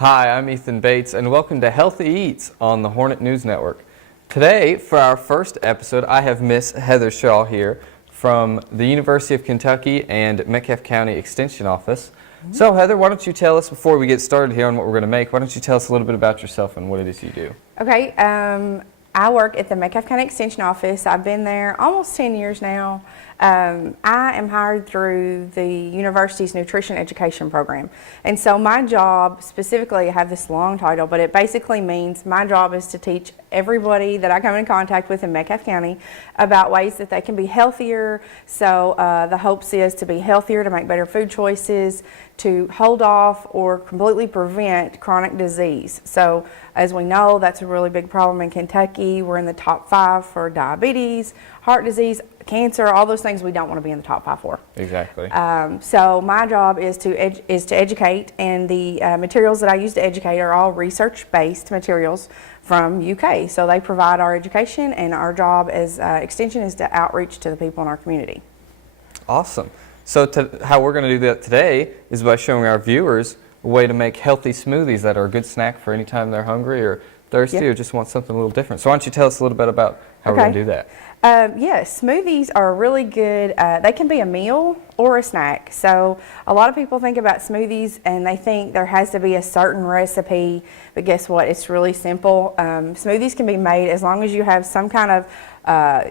Hi, I'm Ethan Bates, and welcome to Healthy Eats on the Hornet News Network. Today, for our first episode, I have Miss Heather Shaw here from the University of Kentucky and Metcalfe County Extension Office. So, Heather, why don't you tell us, before we get started here on what we're going to make, why don't you tell us a little bit about yourself and what it is you do? Okay, I work at the Metcalfe County Extension Office. I've been there almost 10 years now. I am hired through the university's nutrition education program. And so my job, specifically, I have this long title, but it basically means my job is to teach everybody that I come in contact with in Metcalfe County about ways that they can be healthier. So the hopes is to be healthier, to make better food choices, to hold off or completely prevent chronic disease. So as we know, that's a really big problem in Kentucky. We're in the top 5 for diabetes, heart disease, cancer, all those things we don't want to be in the top 5 for. Exactly. So my job is to educate, and the materials that I use to educate are all research-based materials from UK. So they provide our education, and our job as Extension is to outreach to the people in our community. Awesome. So how we're going to do that today is by showing our viewers a way to make healthy smoothies that are a good snack for any time they're hungry or thirsty or just want something a little different. So why don't you tell us a little bit about how we're going to do that? Yes, smoothies are really good. They can be a meal or a snack. So a lot of people think about smoothies and they think there has to be a certain recipe, but guess what? It's really simple. Smoothies can be made as long as you have some kind of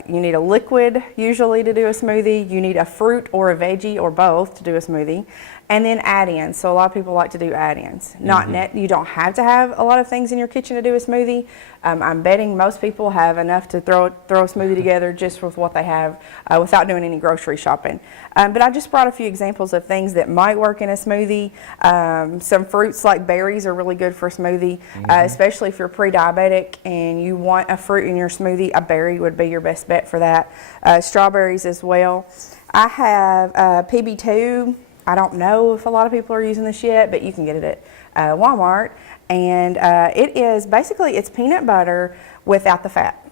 you need a liquid usually to do a smoothie. You need a fruit or a veggie or both to do a smoothie. And then add-ins. So a lot of people like to do add-ins. You don't have to have a lot of things in your kitchen to do a smoothie. I'm betting most people have enough to throw a smoothie together just with what they have without doing any grocery shopping. But I just brought a few examples of things that might work in a smoothie. Some fruits like berries are really good for a smoothie, especially if you're pre-diabetic and you want a fruit in your smoothie. A berry would be your best bet for that. Strawberries as well. I have PB2. I don't know if a lot of people are using this yet, but you can get it at Walmart. And it is basically, it's peanut butter without the fat.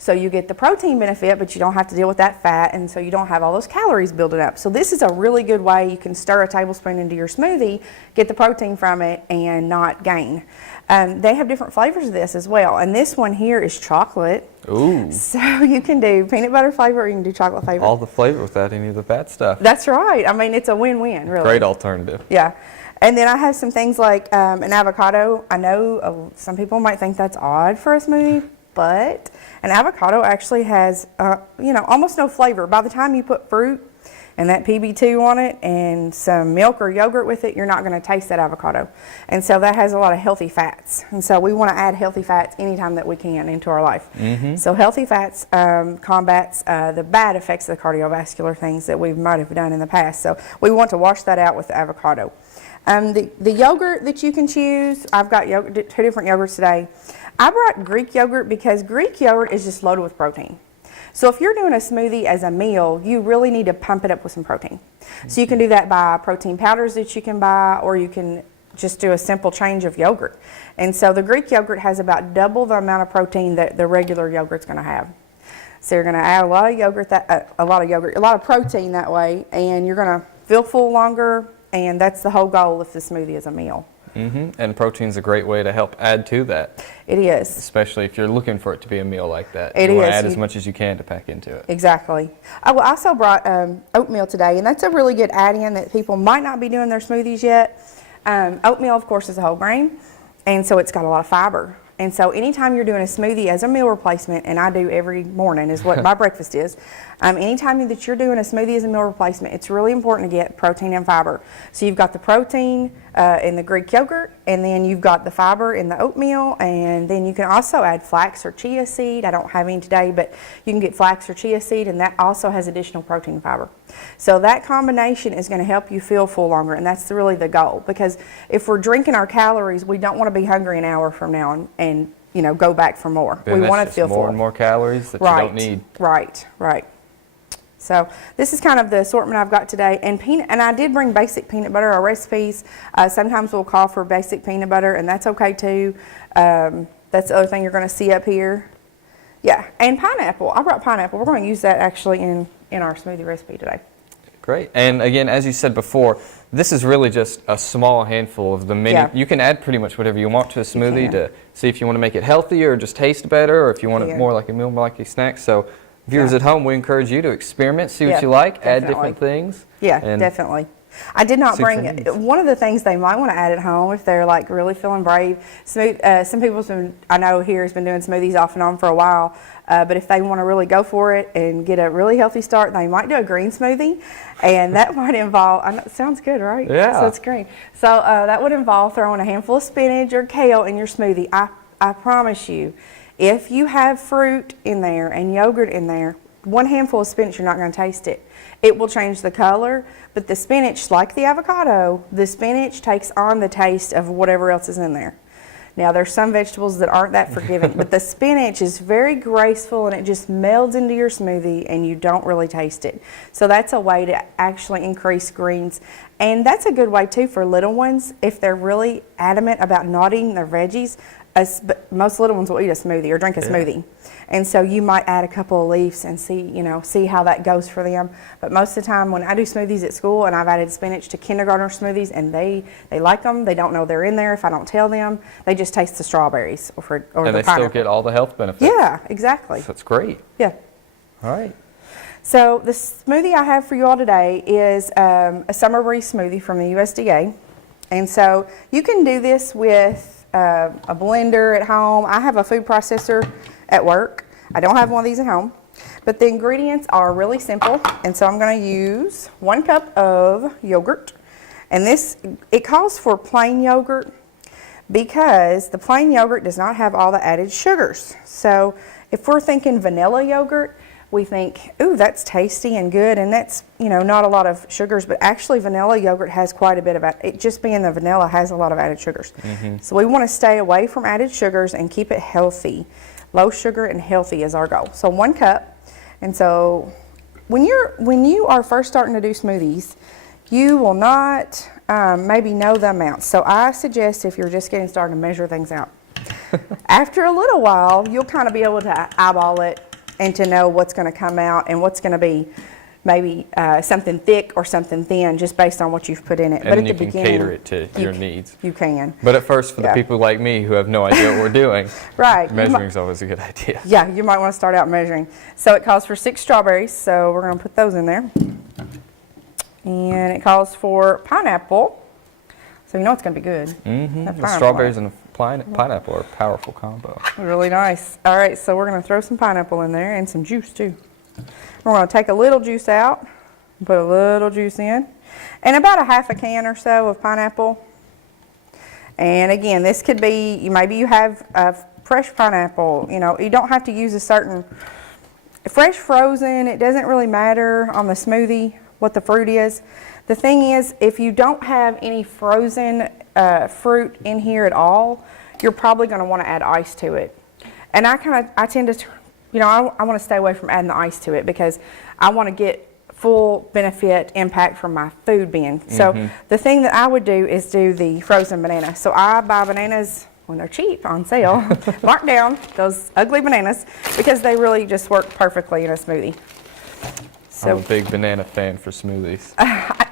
So you get the protein benefit, but you don't have to deal with that fat, and so you don't have all those calories building up. So this is a really good way you can stir a tablespoon into your smoothie, get the protein from it, and not gain. They have different flavors of this as well, and this one here is chocolate. Ooh. So you can do peanut butter flavor or you can do chocolate flavor. All the flavor without any of the bad stuff. That's right. I mean, it's a win-win, really. Great alternative. Yeah. And then I have some things like an avocado. I know some people might think that's odd for a smoothie, but an avocado actually has, almost no flavor. By the time you put fruit and that PB2 on it and some milk or yogurt with it, you're not going to taste that avocado. And so that has a lot of healthy fats. And so we want to add healthy fats anytime that we can into our life. So healthy fats combats the bad effects of the cardiovascular things that we might have done in the past. So we want to wash that out with the avocado. The yogurt that you can choose, I've got 2 different yogurts today. I brought Greek yogurt because Greek yogurt is just loaded with protein. So if you're doing a smoothie as a meal, you really need to pump it up with some protein. So you can do that by protein powders that you can buy, or you can just do a simple change of yogurt. And so the Greek yogurt has about double the amount of protein that the regular yogurt's going to have. So you're going to add a lot of protein that way, and you're going to feel full longer, and that's the whole goal if the smoothie is a meal. And protein's a great way to help add to that. It is. Especially if you're looking for it to be a meal like that. It you want is. to add as much as you can to pack into it. Exactly. I also brought oatmeal today, and that's a really good add-in that people might not be doing their smoothies yet. Oatmeal, of course, is a whole grain, and so it's got a lot of fiber. And so anytime you're doing a smoothie as a meal replacement, and I do every morning is what my breakfast is, anytime that you're doing a smoothie as a meal replacement, it's really important to get protein and fiber. So you've got the protein in the Greek yogurt, and then you've got the fiber in the oatmeal, and then you can also add flax or chia seed. I don't have any today, but you can get flax or chia seed, and that also has additional protein and fiber. So that combination is going to help you feel full longer, and that's really the goal, because if we're drinking our calories, we don't want to be hungry an hour from now and go back for more. Then we want to feel full. More and more calories that you don't need. Right. So this is kind of the assortment I've got today. And I did bring basic peanut butter. Our recipes sometimes we'll call for basic peanut butter, and that's okay too. That's the other thing you're going to see up here. Yeah, and pineapple. I brought pineapple. We're going to use that actually in our smoothie recipe today. Great. And again, as you said before, this is really just a small handful of the many. Yeah. You can add pretty much whatever you want to a smoothie to see if you want to make it healthier or just taste better, or if you want it more like a meal, more like a snack. So viewers at home, we encourage you to experiment, see what you like, add different things. Yeah, definitely. I did not bring, one of the things they might want to add at home if they're like really feeling brave. Some people, I know here has been doing smoothies off and on for a while, but if they want to really go for it and get a really healthy start, they might do a green smoothie, and that might involve, I know, it sounds good, right? Yeah. So it's green. So that would involve throwing a handful of spinach or kale in your smoothie. I promise you, if you have fruit in there and yogurt in there, one handful of spinach, you're not going to taste it. It will change the color, but the spinach, like the avocado, the spinach takes on the taste of whatever else is in there. Now, there's some vegetables that aren't that forgiving, but the spinach is very graceful and it just melds into your smoothie and you don't really taste it. So that's a way to actually increase greens. And that's a good way too for little ones if they're really adamant about not eating their veggies. Most little ones will eat a smoothie or drink a smoothie. And so you might add a couple of leaves and see how that goes for them. But most of the time when I do smoothies at school and I've added spinach to kindergartner smoothies and they like them, they don't know they're in there if I don't tell them. They just taste the strawberries or the pineapple. And they still get all the health benefits. Yeah, exactly. So that's great. Yeah. All right. So the smoothie I have for you all today is a summer breeze smoothie from the USDA. And so you can do this with a blender at home. I have a food processor at work. I don't have one of these at home. But the ingredients are really simple. And so I'm going to use 1 cup of yogurt. And it calls for plain yogurt because the plain yogurt does not have all the added sugars. So if we're thinking vanilla yogurt, we think, ooh, that's tasty and good, and that's, not a lot of sugars, but actually vanilla yogurt has quite a bit of it. Just being the vanilla has a lot of added sugars. So we want to stay away from added sugars and keep it healthy. Low sugar and healthy is our goal. So 1 cup. And so when you are first starting to do smoothies, you will not maybe know the amounts. So I suggest if you're just getting started to measure things out. After a little while, you'll kind of be able to eyeball it and to know what's going to come out and what's going to be maybe something thick or something thin just based on what you've put in it. And but at you the can beginning, cater it to your needs. You can. But at first, for the people like me who have no idea what we're doing, right, measuring is always a good idea. Yeah, you might want to start out measuring. So it calls for 6 strawberries, so we're going to put those in there. And it calls for pineapple, so you know it's going to be good. The strawberries and the pineapple are a powerful combo. Really nice. All right, so we're going to throw some pineapple in there and some juice too. We're going to take a little juice out, put a little juice in, and about a half a can or so of pineapple. And again, this could be, maybe you have fresh pineapple. You don't have to use a certain, fresh, frozen, it doesn't really matter on the smoothie what the fruit is. The thing is, if you don't have any frozen fruit in here at all, you're probably going to want to add ice to it. And I tend to, I want to stay away from adding the ice to it because I want to get full benefit impact from my food bin. So the thing that I would do is do the frozen banana. So I buy bananas when they're cheap on sale, mark down those ugly bananas because they really just work perfectly in a smoothie. So, I'm a big banana fan for smoothies.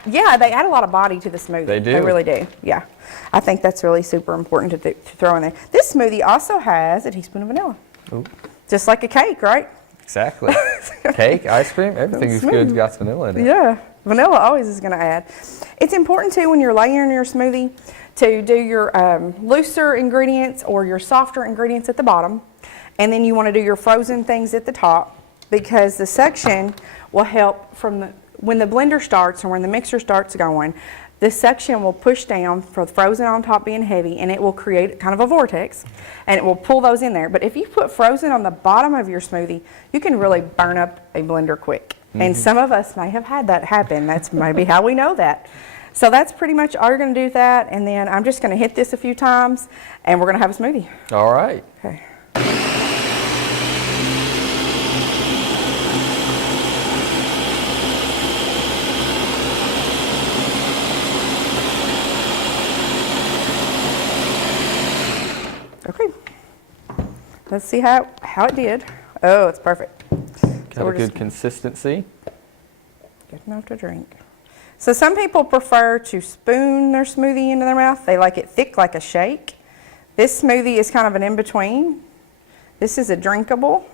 Yeah, they add a lot of body to the smoothie. They do. They really do. Yeah. I think that's really super important to throw in there. This smoothie also has a teaspoon of vanilla. Ooh. Just like a cake, right? Exactly. Cake, ice cream, everything is good got vanilla in it. Yeah. Vanilla always is going to add. It's important too when you're layering your smoothie to do your looser ingredients or your softer ingredients at the bottom. And then you want to do your frozen things at the top because the suction will help when the blender starts or when the mixer starts going, the suction will push down for the frozen on top being heavy and it will create kind of a vortex and it will pull those in there. But if you put frozen on the bottom of your smoothie, you can really burn up a blender quick. And some of us may have had that happen. That's maybe how we know that. So that's pretty much all you're going to do with that. And then I'm just going to hit this a few times and we're going to have a smoothie. All right. Okay. Okay, let's see how it did. Oh, it's perfect. Got a good consistency. Good enough to drink. So some people prefer to spoon their smoothie into their mouth. They like it thick, like a shake. This smoothie is kind of an in-between. This is a drinkable.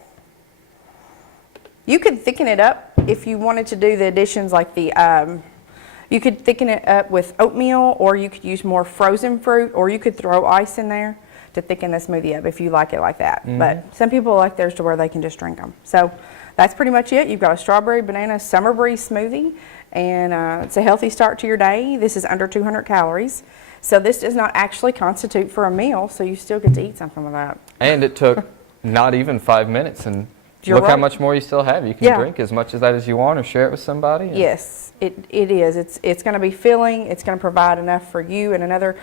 You could thicken it up if you wanted to do the additions like you could thicken it up with oatmeal, or you could use more frozen fruit, or you could throw ice in there to thicken the smoothie up if you like it like that. But some people like theirs to where they can just drink them. So that's pretty much it. You've got a strawberry banana summer breeze smoothie, and it's a healthy start to your day. This is under 200 calories. So this does not actually constitute for a meal, so you still get to eat something with that. And it took not even 5 minutes, and You're look how right. much more you still have. You can drink as much of that as you want, or share it with somebody. Yes, it is. It's going to be filling. It's going to provide enough for you and another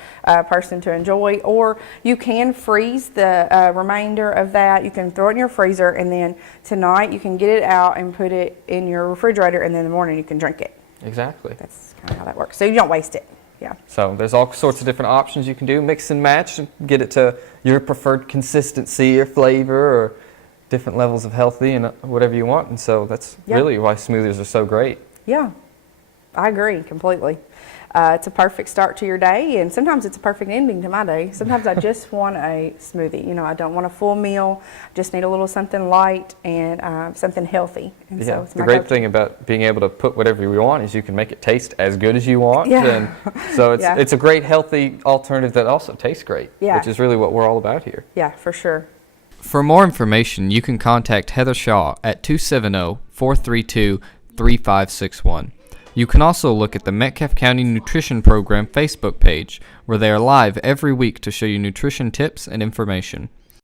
person to enjoy. Or you can freeze the remainder of that. You can throw it in your freezer, and then tonight you can get it out and put it in your refrigerator, and then in the morning you can drink it. Exactly. That's kind of how that works. So you don't waste it. Yeah. So there's all sorts of different options you can do. Mix and match, get it to your preferred consistency or flavor, or different levels of healthy and whatever you want. And so that's really why smoothies are so great. Yeah, I agree completely. It's a perfect start to your day, and sometimes it's a perfect ending to my day. Sometimes I just want a smoothie. You know, I don't want a full meal. Just need a little something light and something healthy. And so it's the my great go-to. thing about being able to put whatever you want is you can make it taste as good as you want. Yeah. And so it's a great healthy alternative that also tastes great, which is really what we're all about here. Yeah, for sure. For more information, you can contact Heather Shaw at 270-432-3561. You can also look at the Metcalfe County Nutrition Program Facebook page, where they are live every week to show you nutrition tips and information.